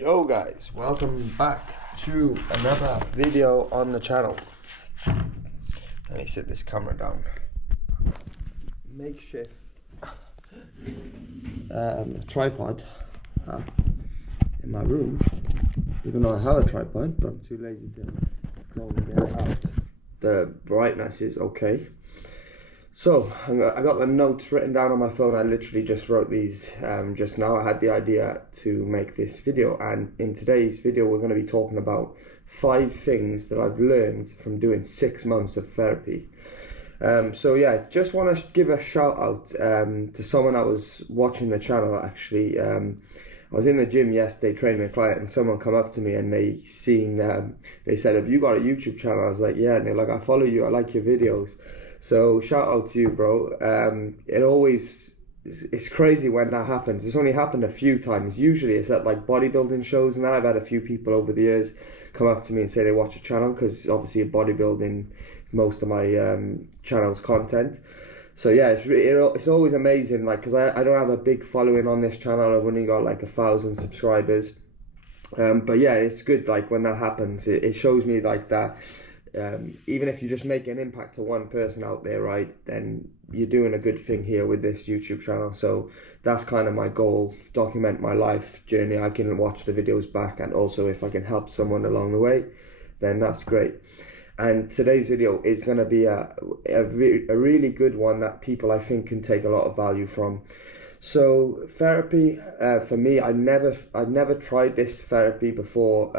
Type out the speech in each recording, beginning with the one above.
Yo guys, welcome back to another video on the channel. Let me set this camera down. Makeshift tripod in my room, even though I have a tripod, but I'm too lazy to go and get it out. The brightness is okay. So, I got the notes written down on my phone. I literally just wrote these just now. I had the idea to make this video, and in today's video we're going to be talking about 5 things that I've learned from doing 6 months of therapy. So yeah, just want to give a shout out to someone that was watching the channel actually. I was in the gym yesterday training a client, and someone come up to me and they said, "Have you got a YouTube channel?" I was like, "Yeah," and they're like, "I follow you, I like your videos." So shout out to you, bro. It's crazy when that happens. It's only happened a few times. Usually it's at like bodybuilding shows, and then I've had a few people over the years come up to me and say they watch a channel, because obviously bodybuilding most of my channel's content. So yeah, it's always amazing, like, because I don't have a big following on this channel. I've only got like 1,000 subscribers. But yeah, it's good, like, when that happens. It shows me like that even if you just make an impact to one person out there, right, then you're doing a good thing here with this YouTube channel. So that's kind of my goal: document my life journey. I can watch the videos back, and also if I can help someone along the way, then that's great. And today's video is going to be a really good one that people, I think, can take a lot of value from. So therapy, for me, I've never tried this therapy before.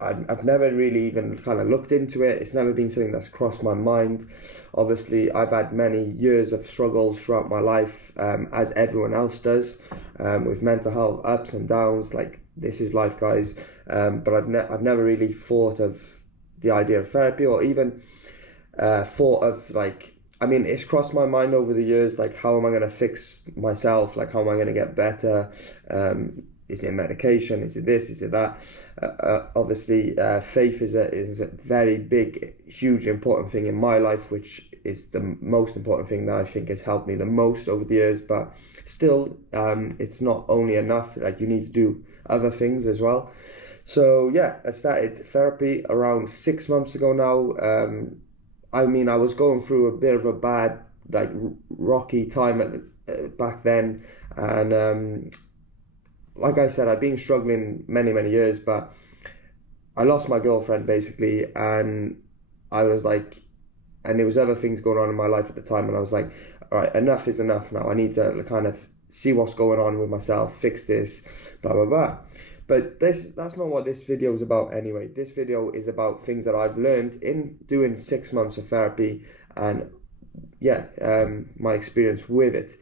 I've never really even kind of looked into it. It's never been something that's crossed my mind. Obviously, I've had many years of struggles throughout my life, as everyone else does, with mental health ups and downs. Like, this is life, guys. But I've never really thought of the idea of therapy, or even thought of, like, I mean, it's crossed my mind over the years, like, how am I going to fix myself? Like, how am I going to get better? Is it medication? Is it this? Is it that? Obviously, faith is a very big, huge, important thing in my life, which is the most important thing that I think has helped me the most over the years. But still, it's not only enough. Like, you need to do other things as well. So yeah, I started therapy around 6 months ago now. I mean, I was going through a bit of a bad, like, rocky time back then, and like I said, I've been struggling many years, but I lost my girlfriend basically, and I was like, and there was other things going on in my life at the time, and I was like, all right, enough is enough now. I need to kind of see what's going on with myself, fix this, blah blah blah. But that's not what this video is about anyway. This video is about things that I've learned in doing 6 months of therapy, and yeah, my experience with it.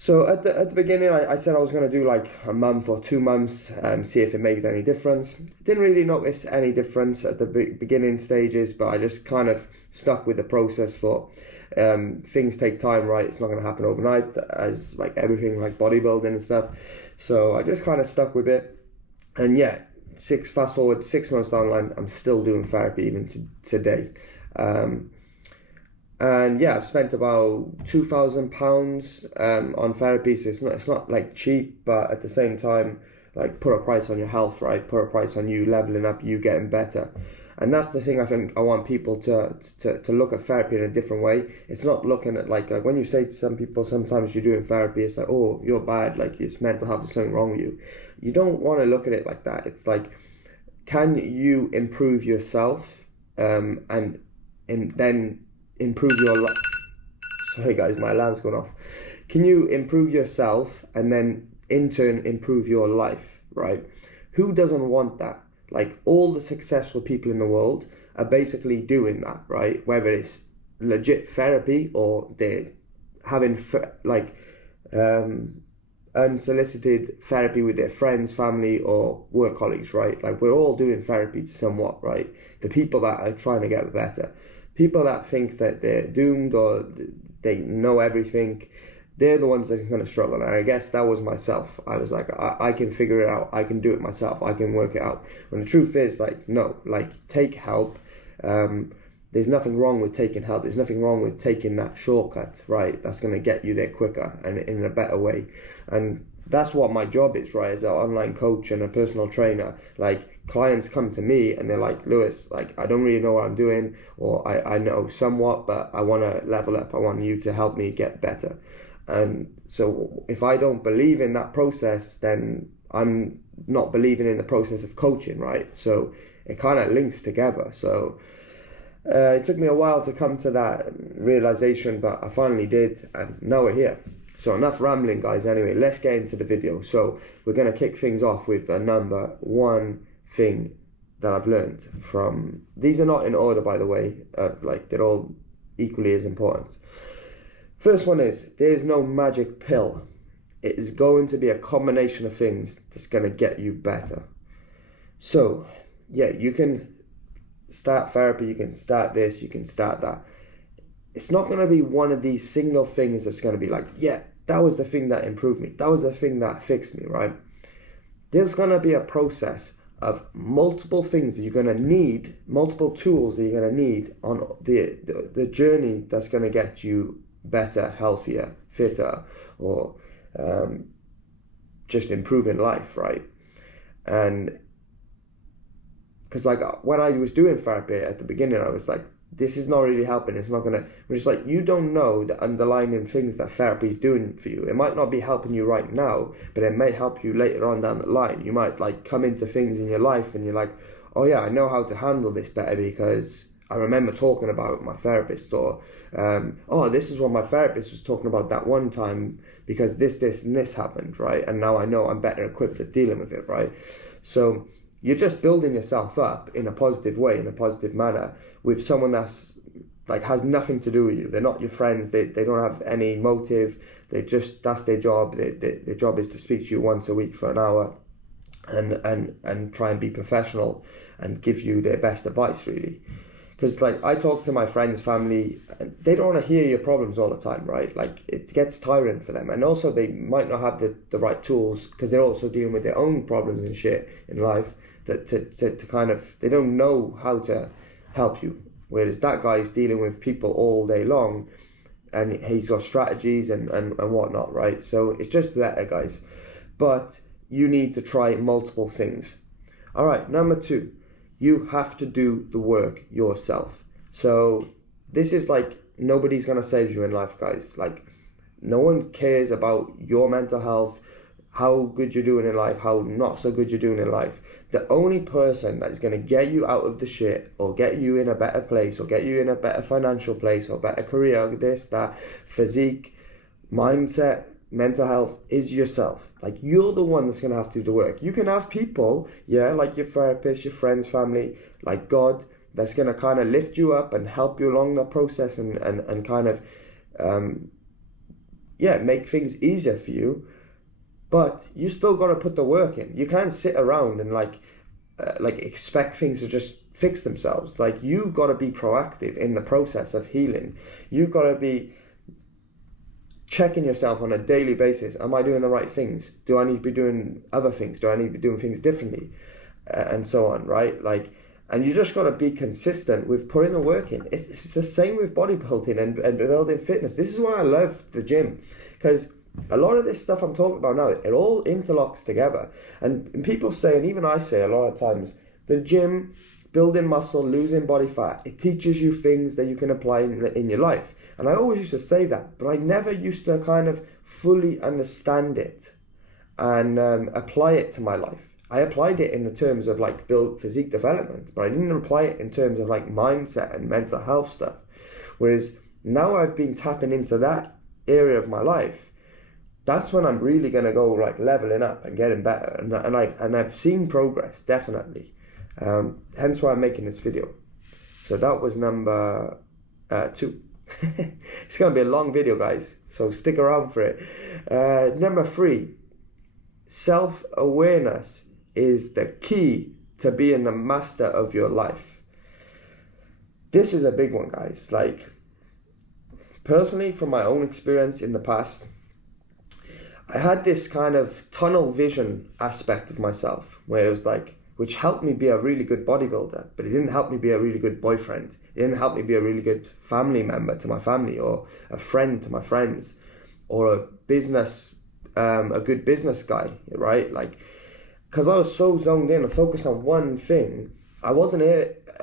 So at the beginning, I said I was going to do like a month or 2 months, see if it made any difference. Didn't really notice any difference at the beginning stages, but I just kind of stuck with the process. For things take time, right? It's not going to happen overnight, as like everything, like bodybuilding and stuff. So I just kind of stuck with it. And yeah, fast forward 6 months down the line, I'm still doing therapy even today. And yeah, I've spent about £2,000 on therapy, so it's not like cheap, but at the same time, like, put a price on your health, right? Put a price on you leveling up, you getting better. And that's the thing. I think I want people to look at therapy in a different way. It's not looking at like when you say to some people, sometimes you're doing therapy, it's like, oh, you're bad, like, it's mental health, there's something wrong with you. You don't want to look at it like that. It's like, can you improve yourself, and then improve your life? Sorry guys, my alarm's gone off. Can you improve yourself and then in turn improve your life, right? Who doesn't want that? Like, all the successful people in the world are basically doing that, right? Whether it's legit therapy or they're having unsolicited therapy with their friends, family, or work colleagues, right? Like, we're all doing therapy somewhat, right? The people that are trying to get better, people that think that they're doomed or they know everything, they're the ones that are going to struggle. And I guess that was myself. I was like, I can figure it out. I can do it myself. I can work it out. When the truth is, like, no, like, take help. there's nothing wrong with taking help. There's nothing wrong with taking that shortcut, right? That's going to get you there quicker and in a better way. And that's what my job is, right? As an online coach and a personal trainer. Like, clients come to me and they're like, Lewis, like, I don't really know what I'm doing, or I know somewhat, but I want to level up. I want you to help me get better. And so if I don't believe in that process, then I'm not believing in the process of coaching, right? So it kind of links together. So it took me a while to come to that realization, but I finally did, and now we're here. So enough rambling, guys. Anyway, let's get into the video. So we're going to kick things off with the number one thing that I've learned from... These are not in order, by the way. Like, they're all equally as important. First one is, there is no magic pill. It is going to be a combination of things that's going to get you better. So, yeah, you can start therapy, you can start this, you can start that. It's not going to be one of these single things that's going to be like, yeah, that was the thing that improved me. That was the thing that fixed me, right? There's going to be a process of multiple things that you're going to need, multiple tools that you're going to need on the journey that's going to get you better, healthier, fitter, or just improving life, right? And because, like, when I was doing therapy at the beginning, I was like, this is not really helping. It's not gonna... It's like, you don't know the underlying things that therapy is doing for you. It might not be helping you right now, but it may help you later on down the line. You might, like, come into things in your life and you're like, oh yeah, I know how to handle this better because I remember talking about it with my therapist, or oh, this is what my therapist was talking about that one time because this and this happened, right? And now I know I'm better equipped at dealing with it, right? So you're just building yourself up in a positive way, in a positive manner, with someone that's like has nothing to do with you. They're not your friends. They don't have any motive. They just, that's their job. Their job is to speak to you once a week for an hour and try and be professional and give you their best advice, really. Because, like, I talk to my friends, family, and they don't want to hear your problems all the time, right? Like, it gets tiring for them. And also, they might not have the right tools because they're also dealing with their own problems and shit in life that to kind of, they don't know how to help you. Whereas that guy's dealing with people all day long and he's got strategies and whatnot, right? So it's just better, guys. But you need to try multiple things. All right, number two. You have to do the work yourself. So this is like, nobody's going to save you in life, guys. Like, no one cares about your mental health, how good you're doing in life, how not so good you're doing in life. The only person that's going to get you out of the shit or get you in a better place or get you in a better financial place or better career, this, that, physique, mindset, mental health, is yourself. Like, you're the one that's going to have to do the work. You can have people, yeah, like your therapist, your friends, family, like God, that's going to kind of lift you up and help you along the process and kind of, yeah, make things easier for you. But you still got to put the work in. You can't sit around and like expect things to just fix themselves. Like, you got to be proactive in the process of healing. You got to be checking yourself on a daily basis. Am I doing the right things? Do I need to be doing other things? Do I need to be doing things differently? And so on, right? Like, and you just got to be consistent with putting the work in. It's the same with bodybuilding and building fitness. This is why I love the gym, because a lot of this stuff I'm talking about now, it all interlocks together. And people say, and even I say a lot of times, the gym, building muscle, losing body fat, it teaches you things that you can apply in your life. And I always used to say that, but I never used to kind of fully understand it and apply it to my life. I applied it in the terms of like build physique development, but I didn't apply it in terms of like mindset and mental health stuff. Whereas now I've been tapping into that area of my life, that's when I'm really going to go like leveling up and getting better. And I've seen progress, definitely. Hence why I'm making this video. So that was number 2. It's going to be a long video, guys, so stick around for it. Number 3, self-awareness is the key to being the master of your life. This is a big one, guys. Like, personally, from my own experience in the past, I had this kind of tunnel vision aspect of myself where it was like, which helped me be a really good bodybuilder, but it didn't help me be a really good boyfriend. It didn't help me be a really good family member to my family, or a friend to my friends, or a good business guy, right? Like, because I was so zoned in and focused on one thing, I wasn't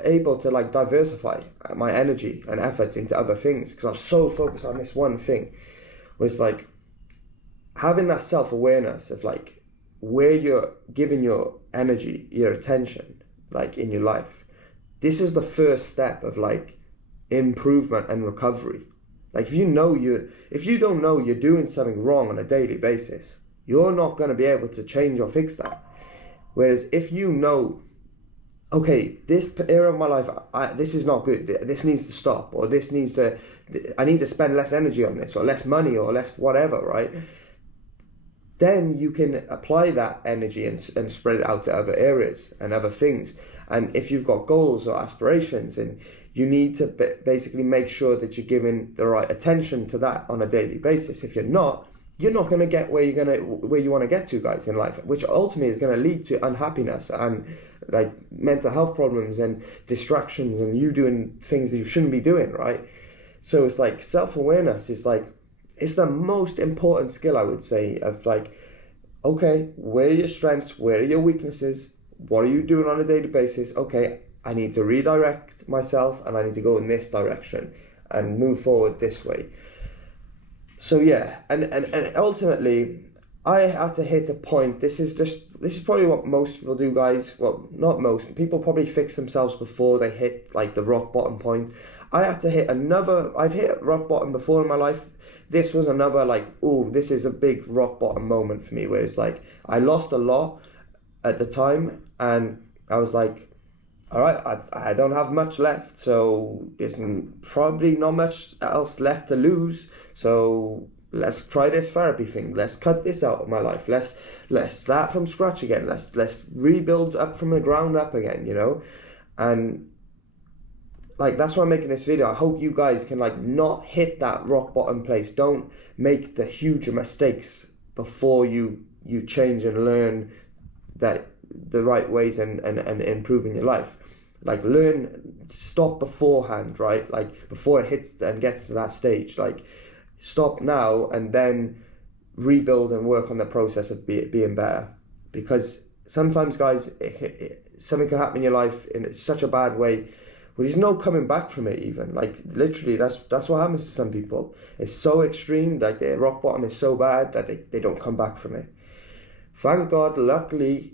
able to like diversify my energy and efforts into other things, because I was so focused on this one thing. Was like having that self-awareness of like where you're giving your energy, your attention, like in your life. This is the first step of like improvement and recovery. Like if you don't know you're doing something wrong on a daily basis, you're not going to be able to change or fix that. Whereas if you know, okay, this era of my life, this is not good, this needs to stop, or I need to spend less energy on this, or less money, or less whatever, right? Then you can apply that energy and spread it out to other areas and other things. And if you've got goals or aspirations, and you need to basically make sure that you're giving the right attention to that on a daily basis. If you're not going to get where you want to get to, guys, in life, which ultimately is going to lead to unhappiness and like mental health problems and distractions, and you doing things that you shouldn't be doing, right? So it's like self-awareness is like, it's the most important skill, I would say, of like, okay, where are your strengths? Where are your weaknesses? What are you doing on a daily basis? Okay, I need to redirect myself, and I need to go in this direction and move forward this way. So yeah, and ultimately, I had to hit a point. This is probably what most people do, guys. Well, not most people probably fix themselves before they hit like the rock bottom point. I had to hit I've hit rock bottom before in my life. This was another like, oh, this is a big rock bottom moment for me, where it's like I lost a lot at the time, and I was like, all right, I don't have much left, so there's probably not much else left to lose. So let's try this therapy thing. Let's cut this out of my life. Let's start from scratch again. Let's rebuild up from the ground up again, you know? And like, that's why I'm making this video. I hope you guys can like not hit that rock bottom place. Don't make the huge mistakes before you change and learn that the right ways and improve in your life. Like, stop beforehand, right? Like before it hits and gets to that stage. Like, stop now and then rebuild and work on the process of being better. Because sometimes, guys, something can happen in your life in such a bad way, but there's no coming back from it. Even like literally, that's what happens to some people. It's so extreme, like their rock bottom is so bad that they don't come back from it. Thank God, luckily,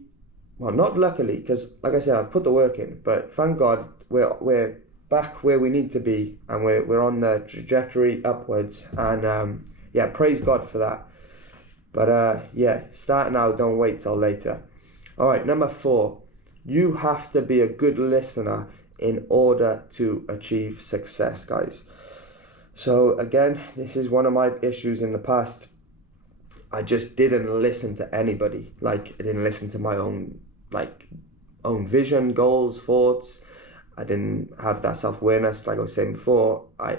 well, not luckily, because like I said, I've put the work in, but thank God we're back where we need to be, and we're on the trajectory upwards, and yeah, praise God for that. But yeah, start now, don't wait till later. All right, number 4, you have to be a good listener in order to achieve success, guys. So again, this is one of my issues in the past. I just didn't listen to anybody. Like, I didn't listen to my own vision, goals, thoughts. I didn't have that self-awareness, like I was saying before. I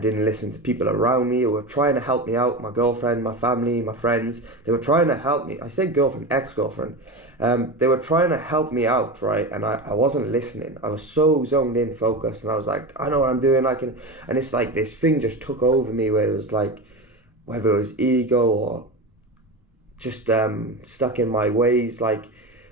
didn't listen to people around me who were trying to help me out. My girlfriend, my family, my friends, they were trying to help me. I say girlfriend, ex-girlfriend. They were trying to help me out, right? And I wasn't listening. I was so zoned in, focused, and I was like, I know what I'm doing. And it's like this thing just took over me, where it was like, whether it was ego or just stuck in my ways, like,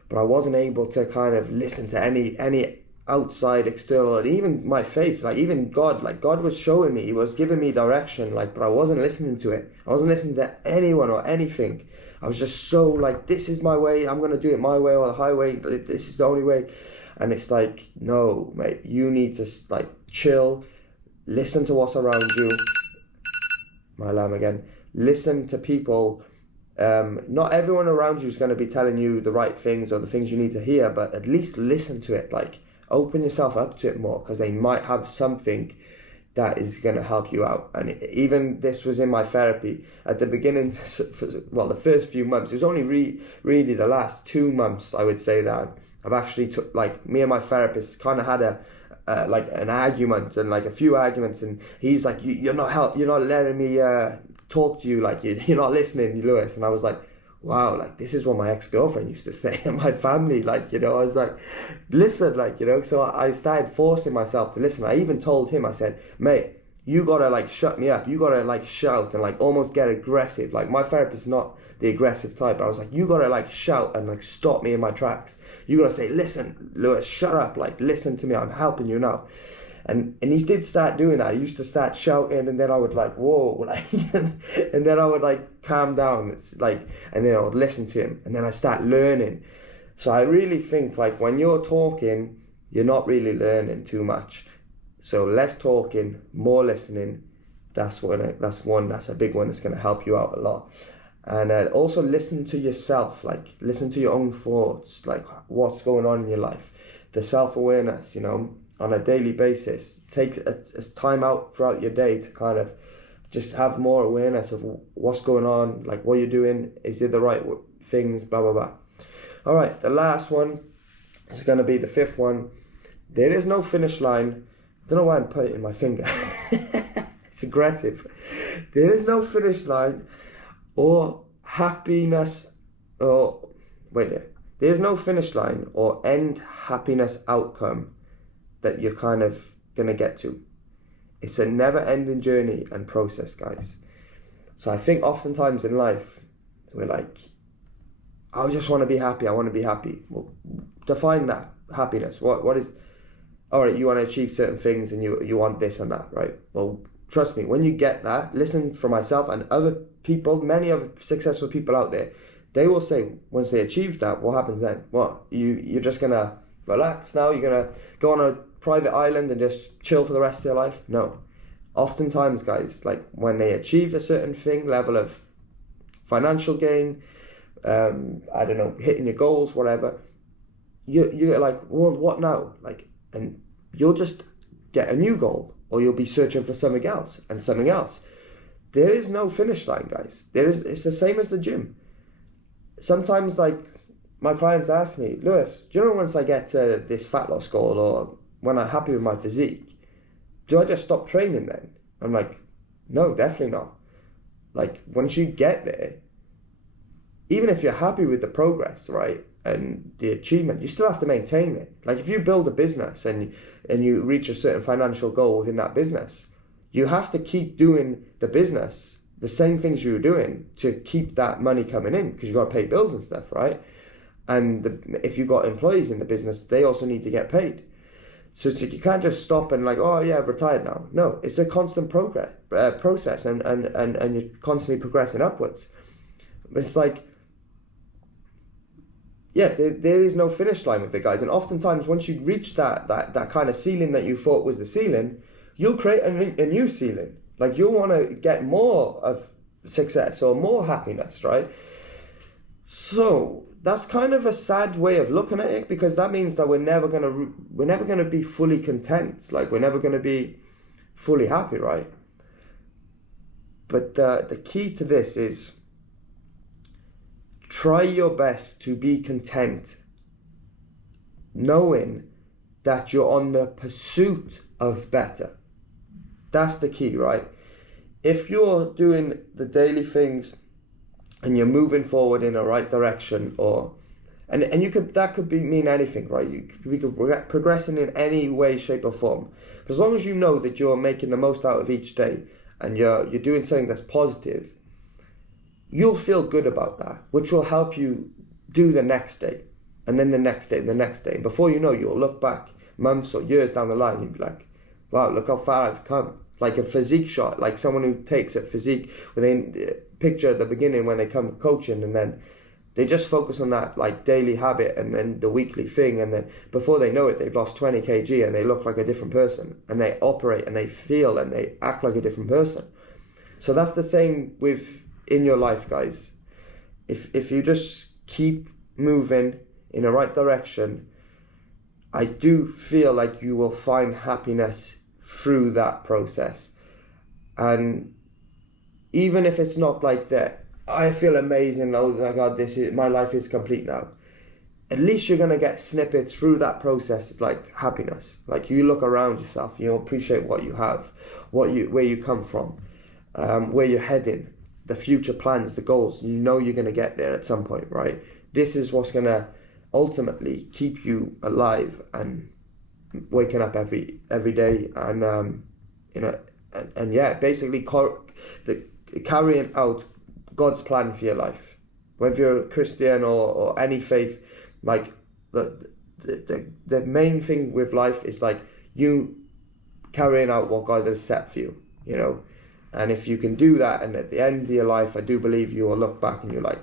but I wasn't able to kind of listen to any outside, external, and even my faith, like even God. Like, God was showing me, He was giving me direction, like, but I wasn't listening to it. I wasn't listening to anyone or anything. I was just so like, this is my way, I'm gonna do it my way or the highway, this is the only way. And it's like, no, mate, you need to like chill, listen to what's around you. My alarm again. Listen to people. Not everyone around you is going to be telling you the right things or the things you need to hear, but at least listen to it. Like, open yourself up to it more, because they might have something that is going to help you out. And even this was in my therapy at the beginning. Well, the first few months, it was only really the last 2 months, I would say, that I've actually like, me and my therapist kind of had like an argument, and like a few arguments, and he's like, you're not letting me talk to you, like you're not listening, Lewis. And I was like, wow, like this is what my ex-girlfriend used to say in my family, like, I was like, listen, like, so I started forcing myself to listen. I even told him, I said, mate, you gotta like shut me up, you gotta like shout and like almost get aggressive. Like my therapist's not the aggressive type, but I was like, you gotta like shout and like stop me in my tracks. You gotta say, listen, Lewis, shut up, like listen to me, I'm helping you now. And he did start doing that. He used to start shouting, and then I would like, whoa, like, and then I would like calm down. It's like, and then I would listen to him, and then I start learning. So I really think like when you're talking, you're not really learning too much. So less talking, more listening. That's a big one that's going to help you out a lot. And also listen to yourself, like listen to your own thoughts, like what's going on in your life, the self-awareness, on a daily basis. Take a time out throughout your day to kind of just have more awareness of what's going on, like what you're doing, is it the right things, blah, blah, blah. All right, the last one is going to be the fifth one. There is no finish line. I don't know why I'm putting my finger. It's aggressive. There is no finish line or happiness, or wait there. There's no finish line or end happiness outcome that you're kind of going to get to. It's a never-ending journey and process, guys. So I think oftentimes in life, we're like, I just want to be happy, I want to be happy. Well, define that happiness. What is, all right, you want to achieve certain things and you want this and that, right? Well, trust me, when you get that, listen for myself and other people, many other successful people out there, they will say, once they achieve that, what happens then? What, you're just going to relax now? You're going to go on a private island and just chill for the rest of your life? No. Oftentimes, guys, like when they achieve a certain thing, level of financial gain, I don't know, hitting your goals, whatever, you're like, well, what now? Like, and you'll just get a new goal, or you'll be searching for something else and something else. There is no finish line, guys. It's the same as the gym. Sometimes, like, my clients ask me, Lewis, do you know once I get to this fat loss goal, or when I'm happy with my physique, do I just stop training then? I'm like, no, definitely not. Like, once you get there, even if you're happy with the progress, right, and the achievement, you still have to maintain it. Like, if you build a business and you reach a certain financial goal within that business, you have to keep doing the business, the same things you were doing to keep that money coming in, because you've got to pay bills and stuff, right? And if you've got employees in the business, they also need to get paid. So it's like you can't just stop and like, oh yeah, I've retired now. No, it's a constant process, and you're constantly progressing upwards. But it's like, yeah, there is no finish line with it, guys. And oftentimes, once you reach that kind of ceiling that you thought was the ceiling, you'll create a new ceiling. Like, you'll want to get more of success or more happiness, right? So that's kind of a sad way of looking at it, because that means that we're never gonna be fully content. Like, we're never gonna be fully happy, right? But the key to this is try your best to be content, knowing that you're on the pursuit of better. That's the key, right? If you're doing the daily things and you're moving forward in the right direction, and that could mean anything, right? We could progressing in any way, shape, or form. But as long as you know that you're making the most out of each day and you're doing something that's positive, you'll feel good about that, which will help you do the next day, and then the next day, the next day. And before you know, you'll look back months or years down the line and you'll be like, wow, look how far I've come. Like a physique shot, like someone who takes a physique with a picture at the beginning when they come coaching, and then they just focus on that like daily habit and then the weekly thing, and then before they know it, they've lost 20 kg and they look like a different person, and they operate and they feel and they act like a different person. So that's the same in your life, guys. If you just keep moving in the right direction, I do feel like you will find happiness through that process. And even if it's not like that, I feel amazing, oh my god, my life is complete now, at least you're going to get snippets through that process. It's like happiness. Like, you look around yourself, you appreciate what you have, where you come from, where you're heading. the future plans, the goals. You know you're going to get there at some point, right? This is what's going to ultimately keep you alive and waking up every day, and yeah, basically carrying out God's plan for your life. Whether you're a Christian or any faith, like the main thing with life is like you carrying out what God has set for you, you know. And if you can do that, and at the end of your life, I do believe you will look back and you're like,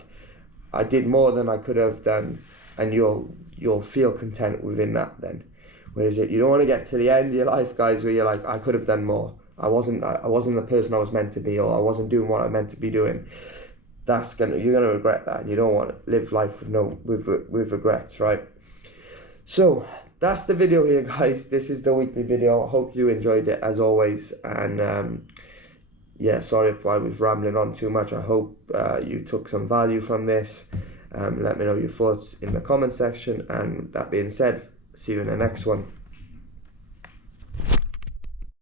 I did more than I could have done, and you'll feel content within that then. Whereas you don't want to get to the end of your life, guys, where you're like, I could have done more. I wasn't the person I was meant to be, or I wasn't doing what I meant to be doing. You're gonna regret that, and you don't want to live life with regrets, right? So that's the video here, guys. This is the weekly video. I hope you enjoyed it as always, and yeah, sorry if I was rambling on too much. I hope you took some value from this. Let me know your thoughts in the comment section, and that being said, see you in the next one.